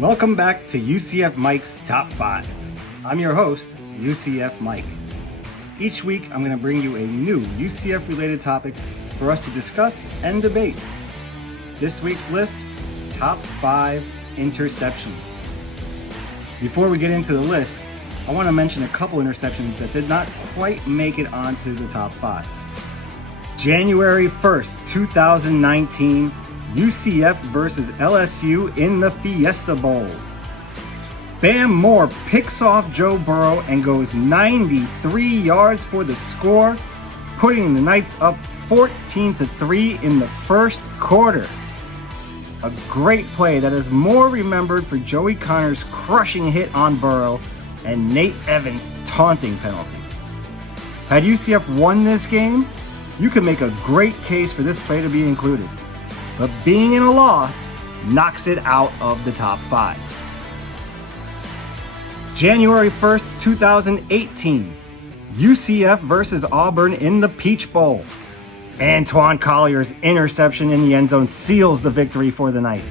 Welcome back to UCF Mike's Top 5. I'm your host, UCF Mike. Each week, I'm going to bring you a new UCF-related topic for us to discuss and debate. This week's list, Top 5 Interceptions. Before we get into the list, I want to mention a couple interceptions that did not quite make it onto the Top 5. January 1st, 2019, UCF versus LSU in the Fiesta Bowl. Bam Moore picks off Joe Burrow and goes 93 yards for the score, putting the Knights up 14-3 in the first quarter. A great play that is more remembered for Joey Connor's crushing hit on Burrow and Nate Evans' taunting penalty. Had UCF won this game, you could make a great case for this play to be included. But being in a loss knocks it out of the top 5. January 1st, 2018, UCF versus Auburn in the Peach Bowl. Antoine Collier's interception in the end zone seals the victory for the Knights.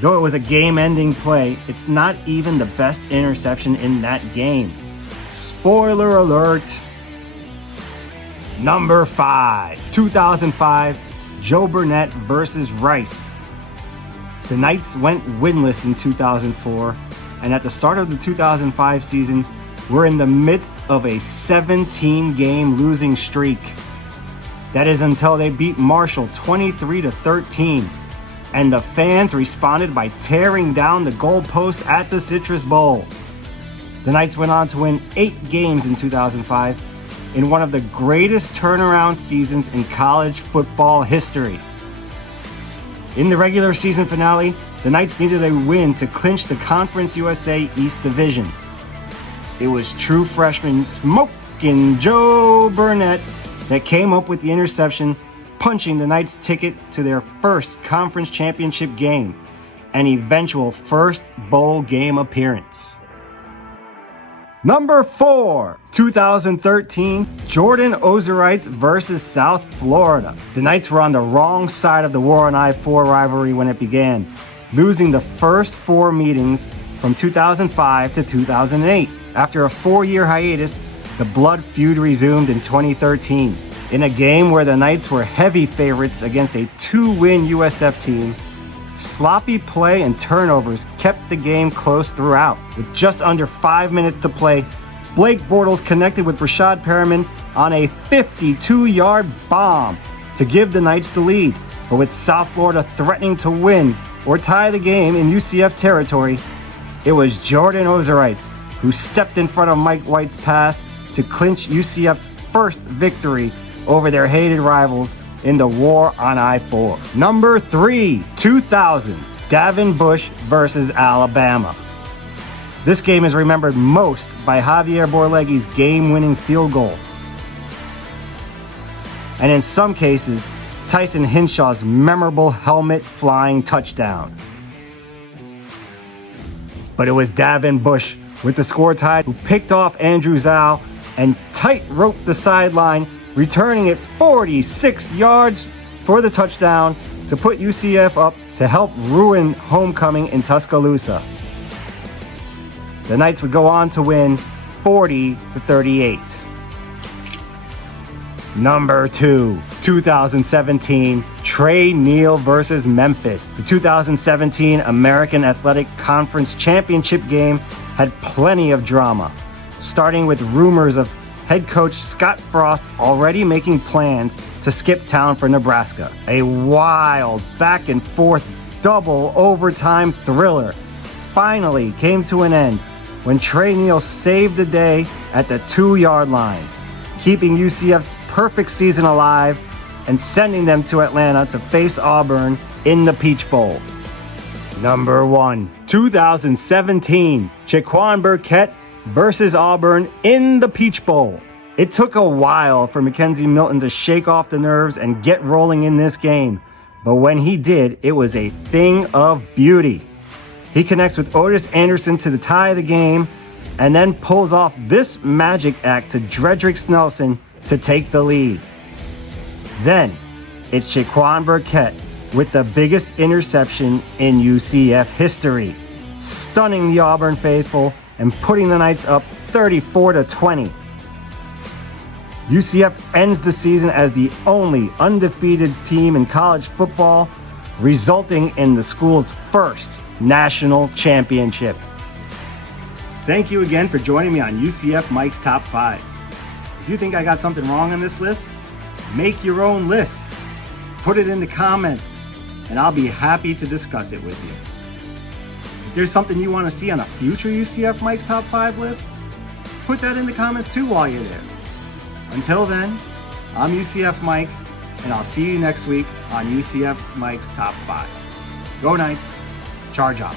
Though it was a game-ending play, it's not even the best interception in that game. Spoiler alert. Number 5, 2005, Joe Burnett versus Rice. The Knights went winless in 2004, and at the start of the 2005 season, we're in the midst of a 17-game losing streak. That is until they beat Marshall 23-13, and the fans responded by tearing down the goalposts at the Citrus Bowl. The Knights went on to win 8 games in 2005, in one of the greatest turnaround seasons in college football history. In the regular season finale, the Knights needed a win to clinch the Conference USA East Division. It was true freshman smoking Joe Burnett that came up with the interception, punching the Knights' ticket to their first conference championship game, an eventual first bowl game appearance. Number 4, 2013, Jordan Ozerites versus South Florida. The Knights were on the wrong side of the War on I-4 rivalry when it began, losing the first 4 meetings from 2005 to 2008. After a 4-year hiatus, the blood feud resumed in 2013. In a game where the Knights were heavy favorites against a 2-win USF team, sloppy play and turnovers kept the game close throughout. With just under 5 minutes to play, Blake Bortles connected with Rashad Perriman on a 52-yard bomb to give the Knights the lead. But with South Florida threatening to win or tie the game in UCF territory, it was Jordan Ozerites who stepped in front of Mike White's pass to clinch UCF's first victory over their hated rivals in the War on I-4. Number 3, 2000, Davin Bush versus Alabama. This game is remembered most by Javier Borlegi's game-winning field goal, and in some cases, Tyson Hinshaw's memorable helmet-flying touchdown. But it was Davin Bush with the score tied who picked off Andrew Zhao and tight-roped the sideline, returning it 46 yards for the touchdown to put UCF up to help ruin homecoming in Tuscaloosa. The Knights would go on to win 40-38. Number 2, 2017, Trey Neal versus Memphis. The 2017 American Athletic Conference Championship game had plenty of drama, starting with rumors of head coach Scott Frost already making plans to skip town for Nebraska. A wild back and forth double overtime thriller finally came to an end when Trey Neal saved the day at the 2-yard line, keeping UCF's perfect season alive and sending them to Atlanta to face Auburn in the Peach Bowl. Number 1, 2017, Jaquan Burkett versus Auburn in the Peach Bowl. It took a while for Mackenzie Milton to shake off the nerves and get rolling in this game, but when he did, it was a thing of beauty. He connects with Otis Anderson to tie the game, and then pulls off this magic act to Dredrick Snelson to take the lead. Then, it's Jaquan Burkett with the biggest interception in UCF history, stunning the Auburn faithful and putting the Knights up 34-20. UCF ends the season as the only undefeated team in college football, resulting in the school's first national championship. Thank you again for joining me on UCF Mike's Top 5. If you think I got something wrong on this list, make your own list. Put it in the comments, and I'll be happy to discuss it with you. If there's something you want to see on a future UCF Mike's Top 5 list, put that in the comments too while you're there. Until then, I'm UCF Mike, and I'll see you next week on UCF Mike's Top 5. Go Knights, charge up.